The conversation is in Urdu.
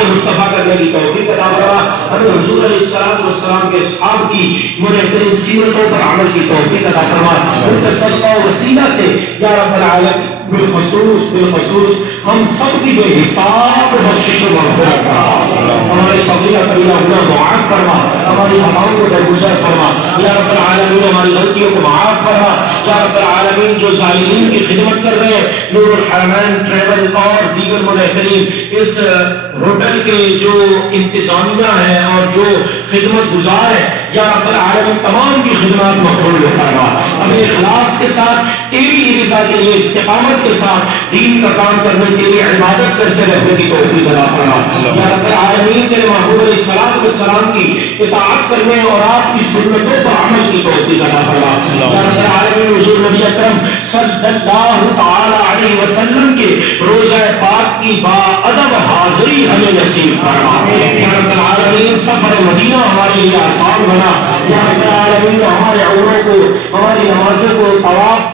اتباع مصطفیٰ کرنے کی توفیق عطا فرما، ہمیں حضور علیہ السلام کے اصحاب کی بہترین سیرتوں پر عمل کی توفیق عطا فرما، ان کے صدقہ و وسیلہ سے یا رب العالمین بالخصوص ہم سب کی بے حساب بخشش و مغفرت فرما، ہمارے صغیرہ کبیرہ گناہ معاف فرما، ہماری خطاؤں کو درگزر فرما یا رب العالمین، ہماری غلطیوں کو معاف فرما یا رب العالمین۔ جو ظالمین کی خدمت کر رہے ہیں، نور الحرمین ٹریول اور دیگر منحرین اس ہوٹل کے جو انتظامیہ ہیں اور جو خدمت گزار ہیں، یا رب العالمین تمام کی خدمات مقبول فرما، ہمیں اخلاص کے ساتھ تیری رضا کے لیے استقامت کے ساتھ دین کا کام کرنے کے لیے عبادت کرتے رہنے کی توفیق عطا فرما یا رب العالمین۔ تیرے محبوب علیہ السلام کی اطاعت کرنے اور آپ کی سنتوں پر عمل کی توفیق عطا فرما یا رب العالمین۔ حضور نبی اکرم صلی اللہ تعالی علیہ وسلم کے روضہ پاک کی باادب حاضری ہمیں نصیب فرما یا رب العالمین۔ سفر مدینہ ہمارے لیے آسان بنا یا رب العالمین، ہمارے عمروں کو، ہماری نمازوں کو، طواف